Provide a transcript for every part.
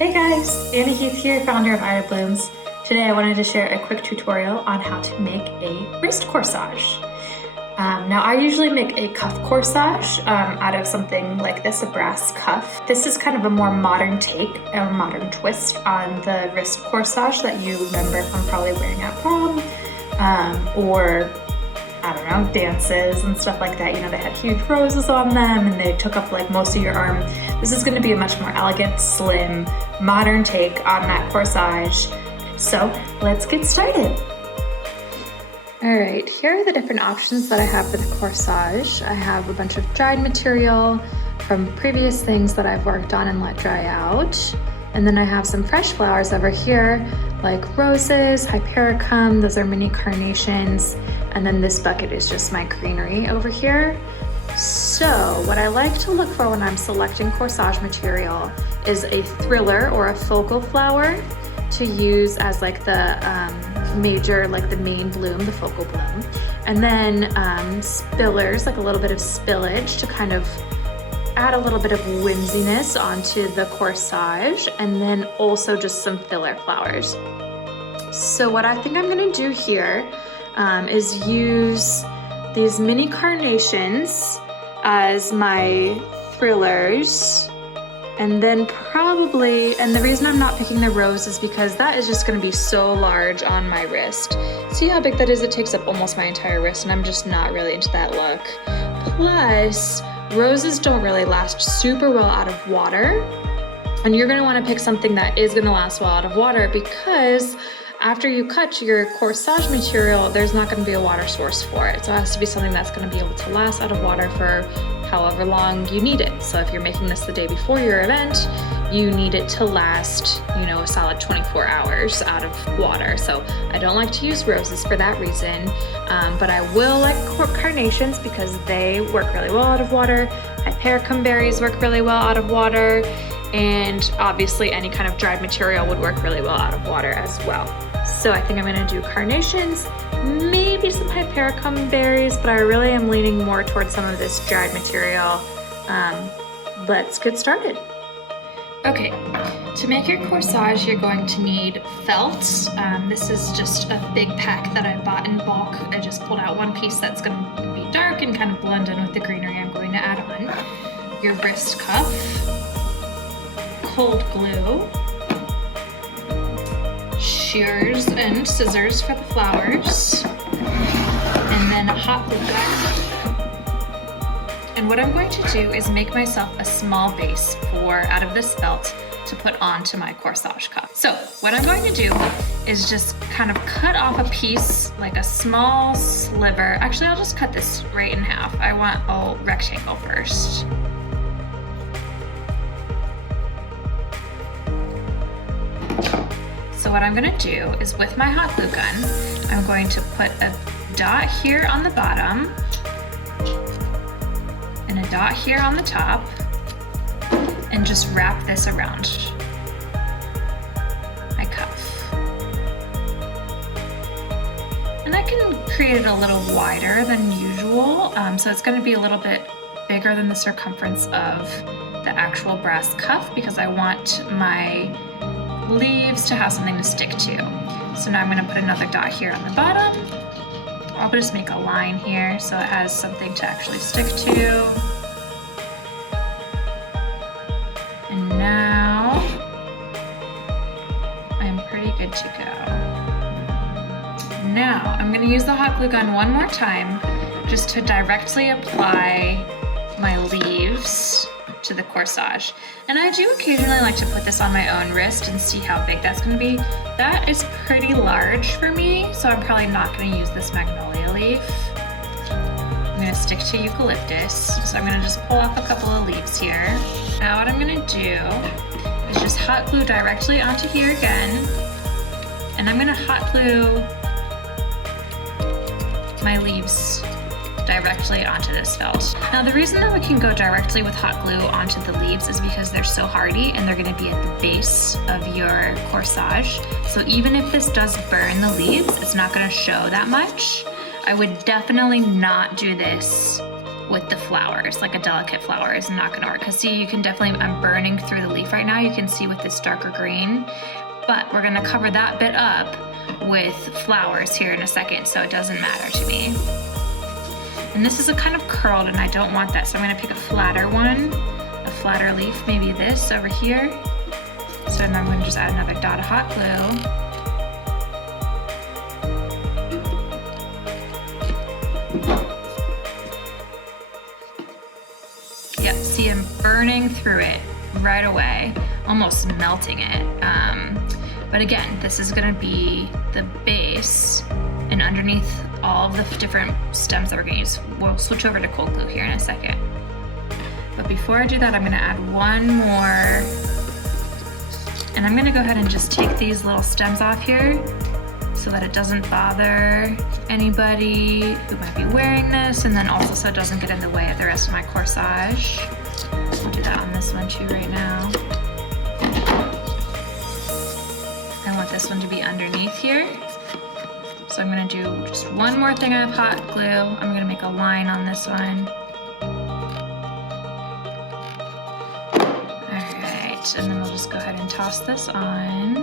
Hey guys, Anna Heath here, founder of Ida Blooms. Today I wanted to share a quick tutorial on how to make a wrist corsage. Now I usually make a cuff corsage out of something like this, a brass cuff. This is kind of a more modern take, a modern twist on the wrist corsage that you remember from probably wearing at prom, or I don't know, dances and stuff like that. You know, they had huge roses on them and they took up like most of your arm. This is going to be a much more elegant, slim, modern take on that corsage. So let's get started. All right, here are the different options that I have for the corsage. I have a bunch of dried material from previous things that I've worked on and let dry out. And then I have some fresh flowers over here, like roses, hypericum, those are mini carnations. And then this bucket is just my greenery over here. So what I like to look for when I'm selecting corsage material is a thriller or a focal flower to use as like the major, like the main bloom, the focal bloom. And then spillers, like a little bit of spillage to kind of add a little bit of whimsiness onto the corsage, and then also just some filler flowers. So what I think I'm gonna do here is use these mini carnations as my thrillers, and then probably, and the reason I'm not picking the rose is because that is just gonna be so large on my wrist. See how big that is? It takes up almost my entire wrist, and I'm just not really into that look. Plus, roses don't really last super well out of water, and you're gonna wanna pick something that is gonna last well out of water, because after you cut your corsage material, there's not gonna be a water source for it. So it has to be something that's gonna be able to last out of water for however long you need it. So if you're making this the day before your event, you need it to last, you know, a solid 24 hours out of water. So I don't like to use roses for that reason, but I will like carnations because they work really well out of water. Hypericum berries work really well out of water. And obviously any kind of dried material would work really well out of water as well. So I think I'm gonna do carnations, maybe some hypericum berries, but I really am leaning more towards some of this dried material. Let's get started. Okay, to make your corsage, you're going to need felt. This is just a big pack that I bought in bulk. I just pulled out one piece that's gonna be dark and kind of blend in with the greenery I'm going to add on. Your wrist cuff, cold glue, shears and scissors for the flowers, and then a hot glue gun. And what I'm going to do is make myself a small base out of this felt to put onto my corsage cuff. So what I'm going to do is just kind of cut off a piece, like a small sliver. Actually, I'll just cut this right in half. I want a rectangle first. So what I'm gonna do is, with my hot glue gun, I'm going to put a dot here on the bottom and a dot here on the top, and just wrap this around my cuff. And I can create it a little wider than usual, so it's gonna be a little bit bigger than the circumference of the actual brass cuff, because I want my leaves to have something to stick to. So now I'm gonna put another dot here on the bottom. I'll just make a line here so it has something to actually stick to. And now I'm pretty good to go. Now I'm gonna use the hot glue gun one more time just to directly apply my leaves to the corsage. And I do occasionally like to put this on my own wrist and see how big that's gonna be. That is pretty large for me, so I'm probably not gonna use this magnolia leaf. I'm gonna stick to eucalyptus, so I'm gonna just pull off a couple of leaves here. Now what I'm gonna do is just hot glue directly onto here again, and I'm gonna hot glue my leaves directly onto this felt. Now the reason that we can go directly with hot glue onto the leaves is because they're so hardy and they're gonna be at the base of your corsage. So even if this does burn the leaves, it's not gonna show that much. I would definitely not do this with the flowers, like a delicate flower is not gonna work. Because see, you can definitely, I'm burning through the leaf right now. You can see with this darker green, but we're gonna cover that bit up with flowers here in a second, so it doesn't matter to me. And this is a kind of curled, and I don't want that, so I'm gonna pick a flatter one, a flatter leaf, maybe this over here. So now I'm gonna just add another dot of hot glue. Yep, see, I'm burning through it right away, almost melting it. But again, this is gonna be the base, and underneath all of the different stems that we're gonna use, we'll switch over to cold glue here in a second. But before I do that, I'm gonna add one more, and I'm gonna go ahead and just take these little stems off here so that it doesn't bother anybody who might be wearing this, and then also so it doesn't get in the way of the rest of my corsage. We'll do that on this one too right now. I want this one to be underneath here. So I'm gonna do just one more thing of hot glue. I'm gonna make a line on this one. All right, and then we'll just go ahead and toss this on.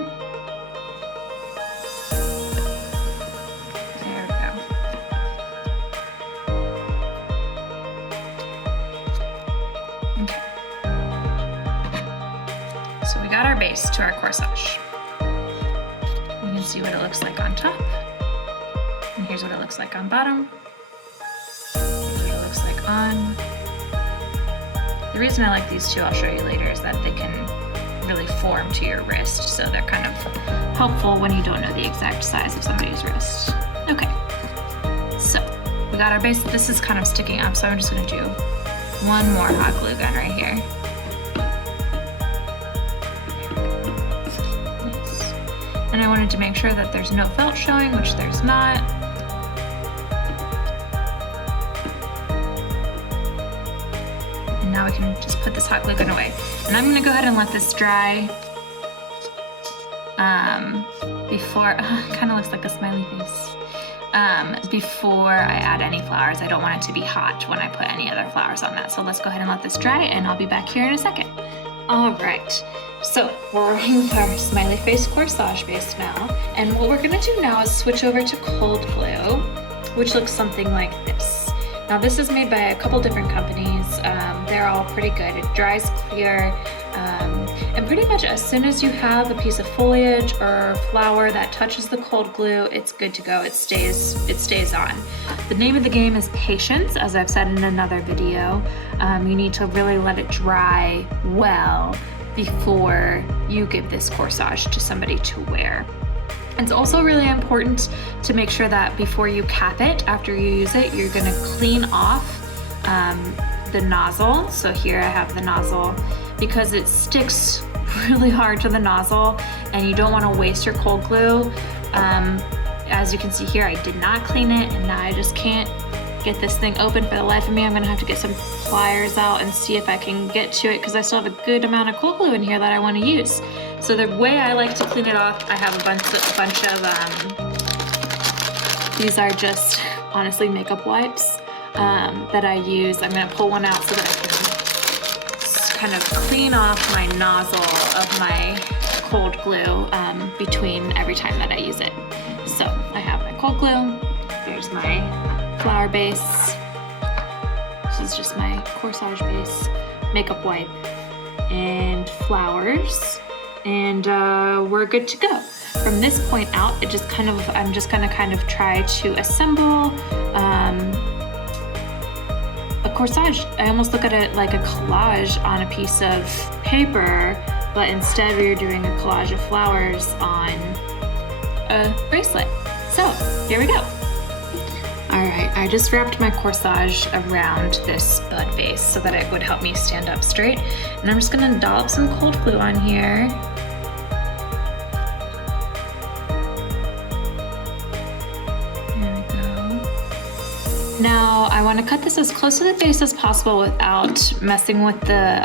There we go. Okay. So we got our base to our corsage. You can see what it looks like on top. And here's what it looks like on bottom. Here's what it looks like on. The reason I like these two, I'll show you later, is that they can really form to your wrist. So they're kind of helpful when you don't know the exact size of somebody's wrist. Okay, so we got our base. This is kind of sticking up, so I'm just gonna do one more hot glue gun right here. And I wanted to make sure that there's no felt showing, which there's not. And now we can just put this hot glue gun away. And I'm gonna go ahead and let this dry before, kind of looks like a smiley face. Before I add any flowers. I don't want it to be hot when I put any other flowers on that. So let's go ahead and let this dry, and I'll be back here in a second. All right, so we're working with our smiley face corsage base now. And what we're gonna do now is switch over to cold glue, which looks something like this. Now this is made by a couple different companies. They're all pretty good. It dries clear, and pretty much as soon as you have a piece of foliage or flower that touches the cold glue, it's good to go. It stays on. The name of the game is patience, as I've said in another video. You need to really let it dry well before you give this corsage to somebody to wear. It's also really important to make sure that before you cap it, after you use it, you're gonna clean off the nozzle. So here I have the nozzle, because it sticks really hard to the nozzle and you don't wanna waste your cold glue. As you can see here, I did not clean it, and now I just can't get this thing open for the life of me. I'm gonna have to get some pliers out and see if I can get to it, because I still have a good amount of cold glue in here that I wanna use. So the way I like to clean it off, I have a bunch of, these are just honestly makeup wipes that I use. I'm gonna pull one out so that I can kind of clean off my nozzle of my cold glue between every time that I use it. So I have my cold glue, there's my flower base, this is just my corsage base, makeup wipe, and flowers, and we're good to go. From this point out, I'm just gonna kind of try to assemble a corsage. I almost look at it like a collage on a piece of paper, but instead we are doing a collage of flowers on a bracelet. So here we go. All right, I just wrapped my corsage around this bud base so that it would help me stand up straight. And I'm just gonna dollop some cold glue on here. There we go. Now I wanna cut this as close to the base as possible without messing with the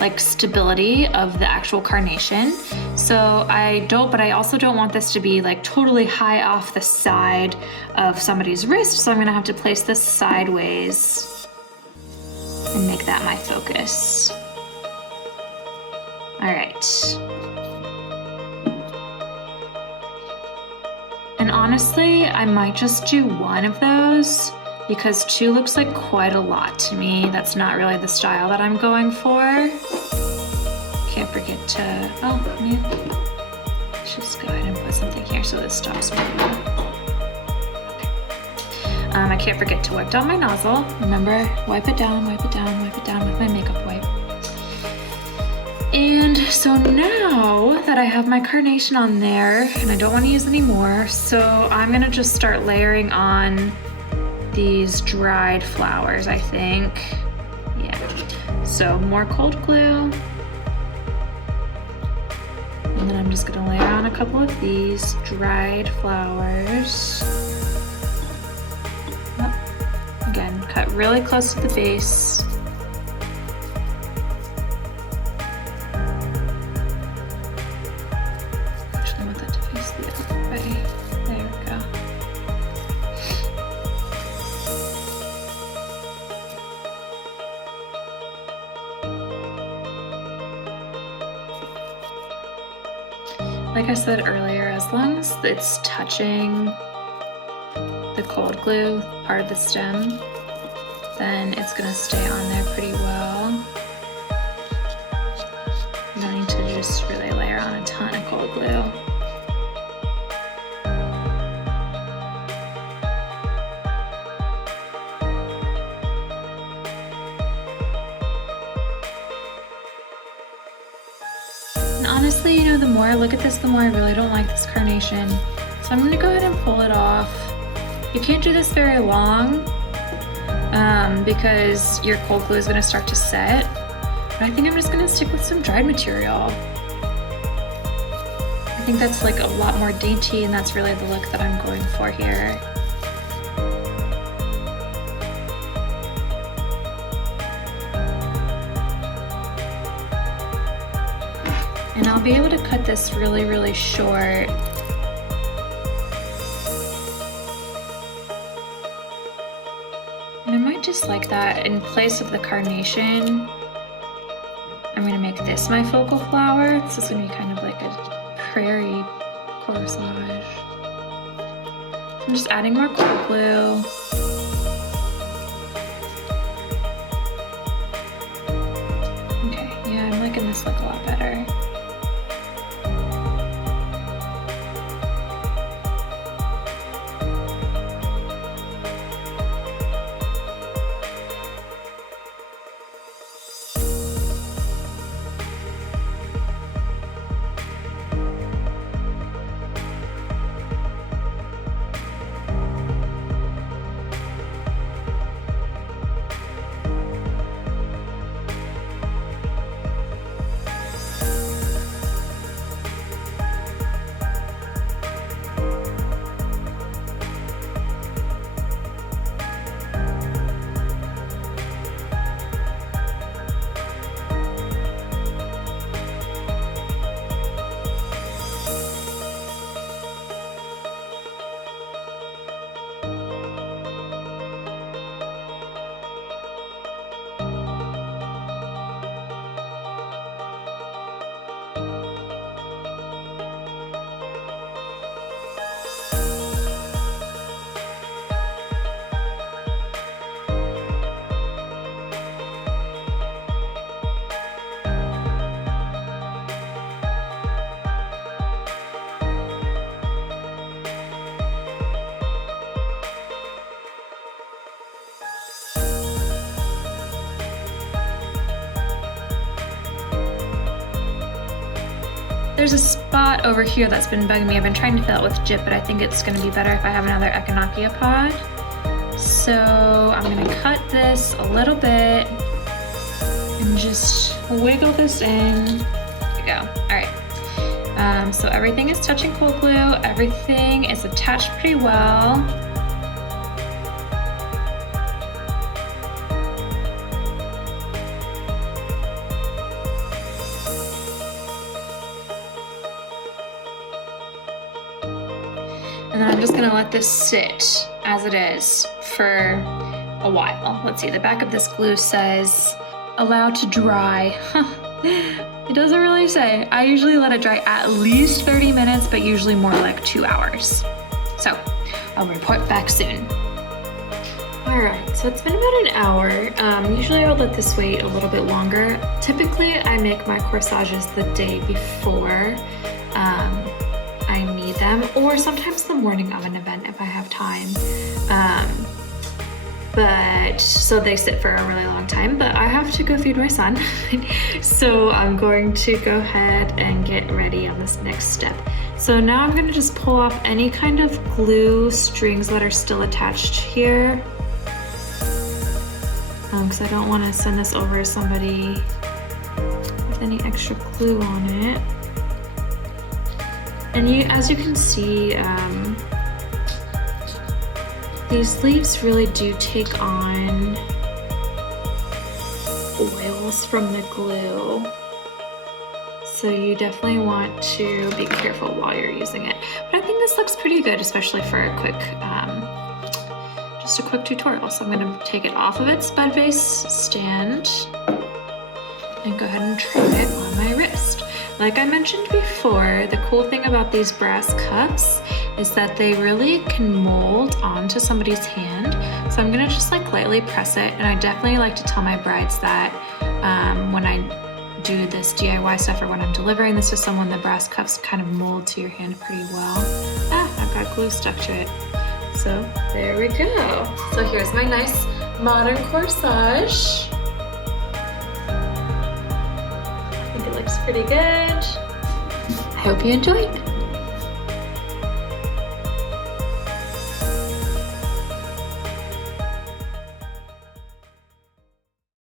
like stability of the actual carnation. So but I also don't want this to be like totally high off the side of somebody's wrist. So I'm gonna have to place this sideways and make that my focus. All right. And honestly, I might just do one of those because 2 looks like quite a lot to me. That's not really the style that I'm going for. Can't forget to, let's just go ahead and put something here so this stops moving. Okay. I can't forget to wipe down my nozzle. Remember, wipe it down, wipe it down, wipe it down with my makeup wipe. And so now that I have my carnation on there, and I don't want to use any more, so I'm gonna just start layering on these dried flowers, I think. Yeah. So more cold glue. And then I'm just gonna layer on a couple of these dried flowers. Again, cut really close to the base. Like I said earlier, as long as it's touching the cold glue part of the stem, then it's gonna stay on there pretty well. You don't need to just really layer on a ton of cold glue. Honestly, you know, the more I look at this, the more I really don't like this carnation. So I'm gonna go ahead and pull it off. You can't do this very long because your cold glue is gonna start to set. But I think I'm just gonna stick with some dried material. I think that's like a lot more dainty, and that's really the look that I'm going for here. And I'll be able to cut this really, really short. And I might just like that. In place of the carnation, I'm gonna make this my focal flower. This is gonna be kind of like a prairie corsage. I'm just adding more cold glue. Okay, yeah, I'm liking this look a lot better. There's a spot over here that's been bugging me. I've been trying to fill it with Jip, but I think it's gonna be better if I have another Echinacea pod. So I'm gonna cut this a little bit and just wiggle this in. There we go, all right. So everything is touching cold glue. Everything is attached pretty well. And then I'm just gonna let this sit as it is for a while. Let's see, the back of this glue says allow to dry. It doesn't really say. I usually let it dry at least 30 minutes, but usually more like 2 hours. So I'll report back soon. All right, so it's been about an hour. Usually I would let this wait a little bit longer. Typically I make my corsages the day before I need them, or sometimes the morning of an event if I have time. But so they sit for a really long time, but I have to go feed my son. So I'm going to go ahead and get ready on this next step. So now I'm gonna just pull off any kind of glue strings that are still attached here. Because I don't want to send this over to somebody with any extra glue on it. And as you can see, these leaves really do take on oils from the glue. So you definitely want to be careful while you're using it. But I think this looks pretty good, especially for a quick, just a quick tutorial. So I'm gonna take it off of its spud vase stand and go ahead and try it on my wrist. Like I mentioned before, the cool thing about these brass cups is that they really can mold onto somebody's hand. So I'm gonna just like lightly press it, and I definitely like to tell my brides that when I do this DIY stuff or when I'm delivering this to someone, the brass cups kind of mold to your hand pretty well. I've got glue stuck to it. So there we go. So here's my nice modern corsage. I think it looks pretty good. I hope you enjoyed.